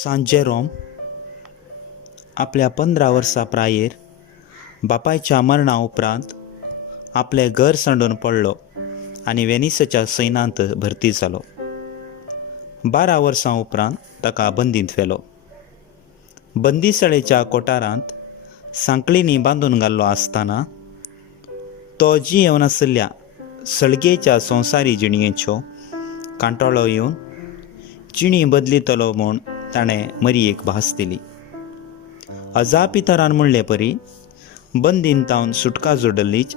सांत जेरोम आपल्या 15 वर्सां प्रायेर बापायच्या मरणा उपरांत आपले घर सांडून पडलो आनी वेनिसच्या सैन्यांत भरती जालो. 12 वर्सां उपरांत ताका बंदींत व्हेलो. बंदिशाळेच्या कोठारांत सांकळींनी बांदून घाल्लो आसतना तो येवनासल्या सळगेच्या संवसारी जिणयेच्यो कांटोळो येवन जिणी बदलितलो म्हूण ताणें मरयेक भास दिली. अजापितरान म्हणले परी बंदींतावन सुटका जोडलीच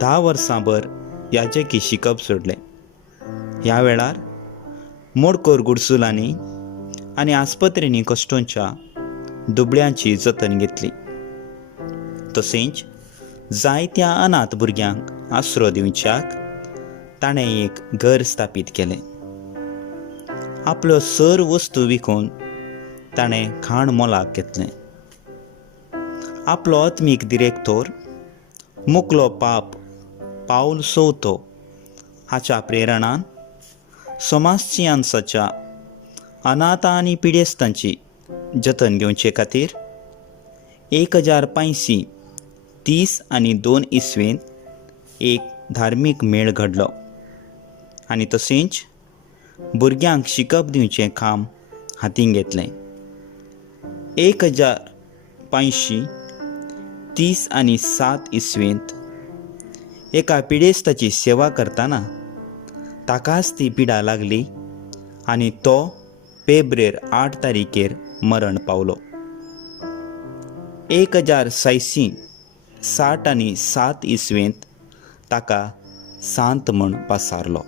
10 वर्सां भर याजकी शिकप सोडलें. ह्या वेळार मोडकोर गुडसुलांनी आनी आस्पत्रेनी कश्टोंच्या दुबळ्यांची जतन घेतली. तशेंच जायत्या अनाथ भुरग्यांक आसरो दिवच्याक ताणें एक घर स्थापीत केलें. आपल्यो सर वस्तू विकून ताणें खाण मोलाक घेतलें. आपलो आत्मीक दिरेक्तोर मुखलो पाप पाऊल चौथो हाच्या प्रेरणान सोमास्चियान्साच्या अनाथ आनी पिडेस्तांची जतन घेवचे खातीर 1530 आनी 2 इसवेंत एक धार्मीक मेळ घडलो आनी तशेंच भुरग्यांक शिकप दिवचें काम हातीन घेतलें. 1530 आनी 7 इसवेंत एका पिडेस्ताची सेवा करतना ताकाच ती पिडा लागली आनी तो फेब्रेर 8 तारीखेर मरण पावलो. 1660 आनी 7 इसवेंत ताका सांत म्हूण पासारलो.